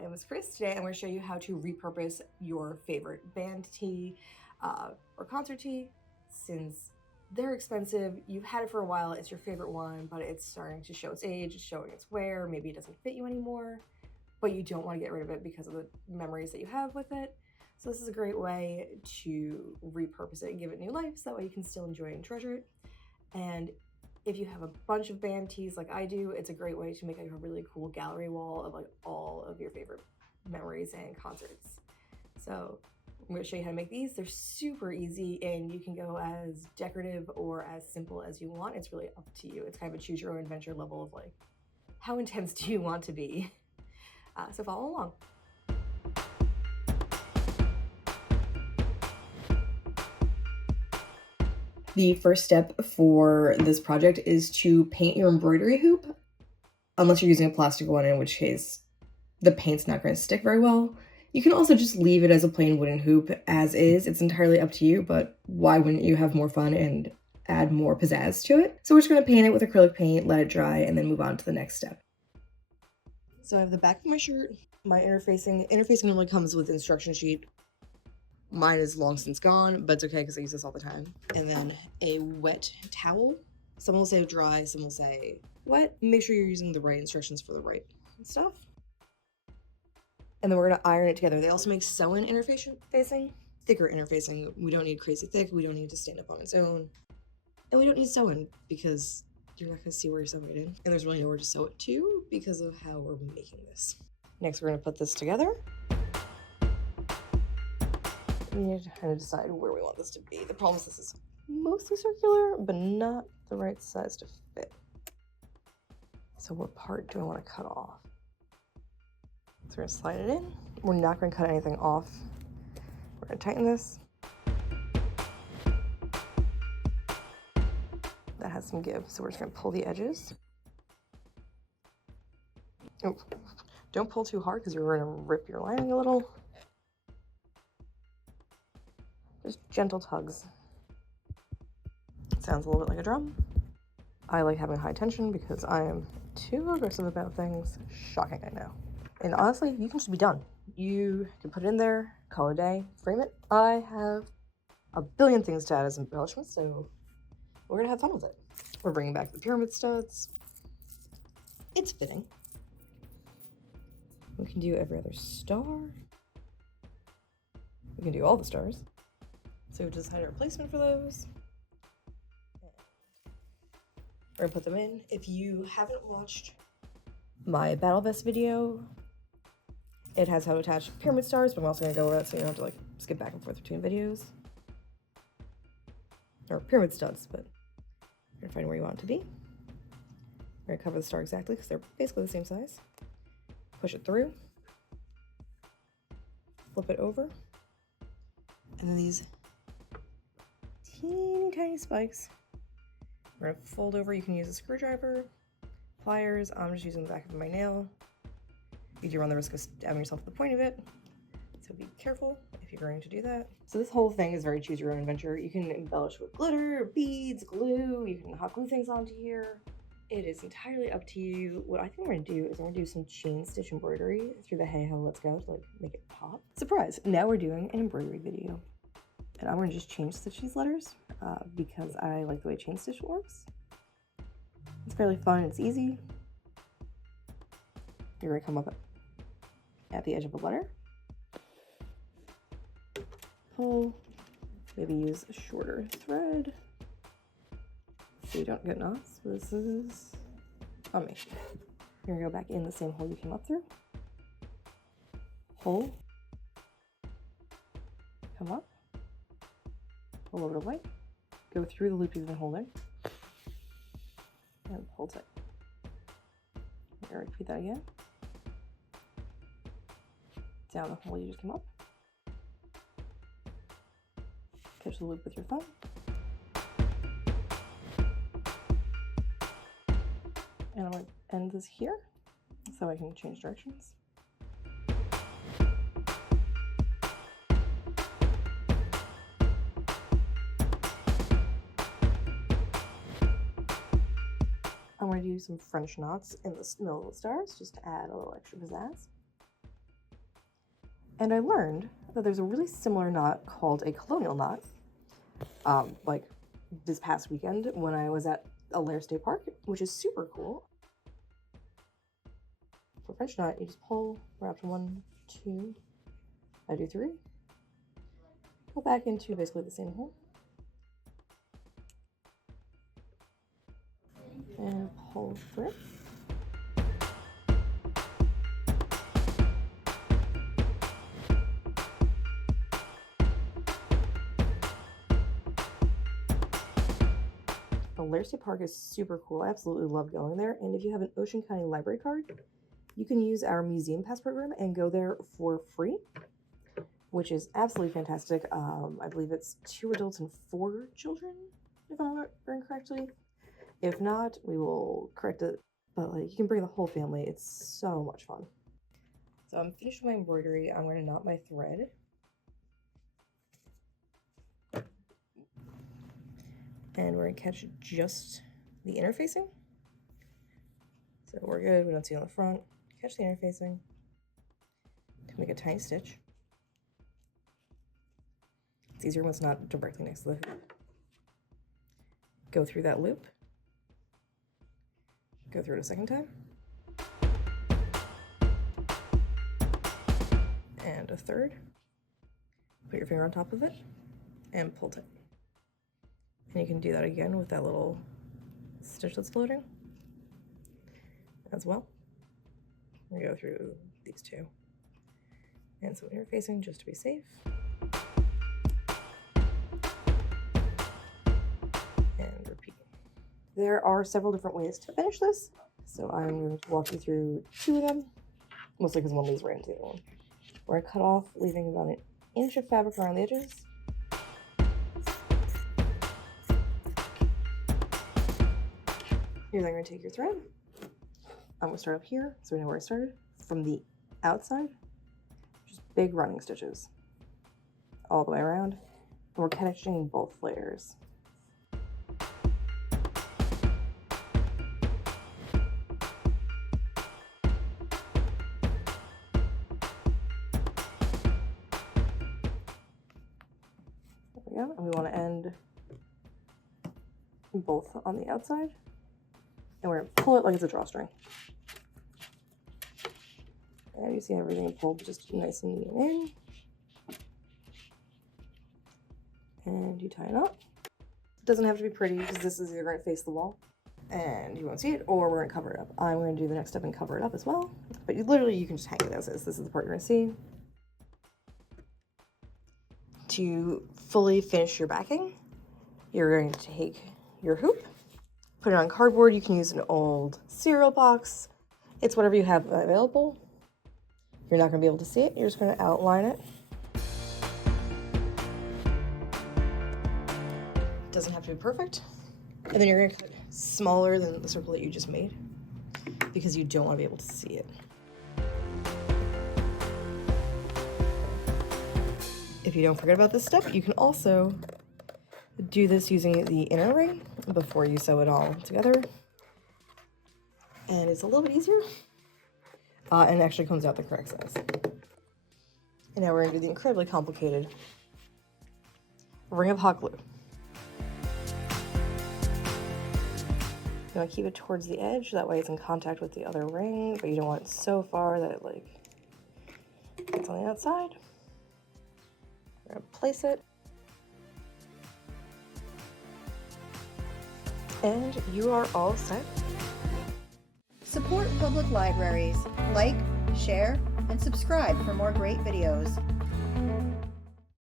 Hi, I'm Chris. Today I'm going to show you how to repurpose your favorite band tee or concert tee. Since they're expensive, you've had it for a while, it's your favorite one, but it's starting to show its age, it's showing its wear, maybe it doesn't fit you anymore, but you don't want to get rid of it because of the memories that you have with it. So this is a great way to repurpose it and give it new life, so that way you can still enjoy it and treasure it. And if you have a bunch of band tees like I do, it's a great way to make like a really cool gallery wall of like all of your favorite memories and concerts. So I'm going to show you how to make these. They're super easy and you can go as decorative or as simple as you want. It's really up to you. It's kind of a choose your own adventure level of like, how intense do you want to be? So follow along. The first step for this project is to paint your embroidery hoop, unless you're using a plastic one, in which case the paint's not going to stick very well. You can also just leave it as a plain wooden hoop as is. It's entirely up to you, but why wouldn't you have more fun and add more pizzazz to it? So we're just going to paint it with acrylic paint, let it dry, and then move on to the next step. So I have the back of my shirt, my interfacing. Interfacing normally comes with instruction sheet. Mine is long since gone, but it's okay because I use this all the time. And then a wet towel. Some will say dry, some will say wet. Make sure you're using the right instructions for the right stuff. And then we're gonna iron it together. They also make sew-in interfacing, thicker interfacing. We don't need crazy thick. We don't need to stand up on its own. And we don't need sew-in because you're not gonna see where you're sewing it in. And there's really nowhere to sew it to because of how we're making this. Next, we're gonna put this together. We need to kind of decide where we want this to be. The problem is this is mostly circular, but not the right size to fit. So what part do I want to cut off? So we're gonna slide it in. We're not gonna cut anything off. We're gonna tighten this. That has some give, so we're just gonna pull the edges. Oh, don't pull too hard because you're gonna rip your lining a little. Just gentle tugs. Sounds a little bit like a drum. I like having high tension because I am too aggressive about things. Shocking, I know. And honestly, you can just be done. You can put it in there, call it a day, frame it. I have a billion things to add as embellishments, so we're gonna have fun with it. We're bringing back the pyramid studs. It's fitting. We can do every other star. We can do all the stars. So we decided a replacement for those. We're gonna put them in. If you haven't watched my battle vest video, it has how to attach pyramid stars, but I'm also gonna go over that so you don't have to like skip back and forth between videos. Or pyramid studs, but you're gonna find where you want it to be. We're gonna cover the star exactly because they're basically the same size. Push it through. Flip it over. And then these teeny tiny spikes. We're gonna fold over. You can use a screwdriver, pliers. I'm just using the back of my nail. You do run the risk of stabbing yourself with the point of it, so be careful if you're going to do that. So this whole thing is very choose your own adventure. You can embellish with glitter, beads, glue. You can hot glue things onto here. It is entirely up to you. What I think we're gonna do is we're gonna do some chain stitch embroidery through the Hey Ho Let's Go to like make it pop. Surprise! Now we're doing an embroidery video. And I'm gonna just chain stitch these letters because I like the way chain stitch works. It's fairly fun, it's easy. You're gonna come up at the edge of a letter. Pull, maybe use a shorter thread so you don't get knots. This is on me. You're gonna go back in the same hole you came up through. Pull, come up. Pull a little away, go through the loop you've been holding, and pull tight. You're gonna repeat that again. Down the hole you just came up. Catch the loop with your thumb. And I'm gonna end this here so I can change directions. I'm going to do some French knots in the middle of the stars just to add a little extra pizzazz. And I learned that there's a really similar knot called a colonial knot, like this past weekend when I was at 𝐿𝑎ire State Park, which is super cool. For French knot, you just pull, wrap to 1, 2, I do 3, go back into basically the same hole, and pull through. 𝐿𝑎ire State Park is super cool. I absolutely love going there. And if you have an Ocean County Library card, you can use our museum pass program and go there for free, which is absolutely fantastic. I believe it's 2 adults and 4 children, if I'm remembering correctly. If not, we will correct it. But like, you can bring the whole family. It's so much fun. So I'm finished with my embroidery. I'm going to knot my thread. And we're going to catch just the interfacing. So we're good. We don't see on the front. Catch the interfacing to make a tiny stitch. It's easier when it's not directly next to the hoop. Go through that loop. Go through it a second time. And a third. Put your finger on top of it and pull tight. And you can do that again with that little stitch that's floating as well. We go through these 2. And some interfacing just to be safe. And repeat. There are several different ways to finish this, so I'm going to walk you through 2 of them, mostly because one leads right into the other one. We're going to cut off, leaving about 1 inch of fabric around the edges. You're then going to take your thread. I'm going to start up here, so we know where I started. From the outside, just big running stitches all the way around. And we're catching both layers. There we go. And we want to end both on the outside. And we're going to pull it like it's a drawstring. And you see everything pulled just nice and neat in. And you tie it up. It doesn't have to be pretty because this is either going to face the wall and you won't see it, or we're going to cover it up. I'm going to do the next step and cover it up as well. But you can just hang it as is. This is the part you're going to see. To fully finish your backing, you're going to take your hoop, put it on cardboard. You can use an old cereal box. It's whatever you have available. You're not going to be able to see it. You're just going to outline it. It doesn't have to be perfect. And then you're going to cut smaller than the circle that you just made because you don't want to be able to see it. If you don't forget about this step, you can also do this using the inner ring before you sew it all together. And it's a little bit easier. And it actually comes out the correct size. And now we're going to do the incredibly complicated ring of hot glue. You want to keep it towards the edge, that way it's in contact with the other ring, but you don't want it so far that it like gets on the outside. We're going to place it. And you are all set. Support public libraries. Like, share, and subscribe for more great videos.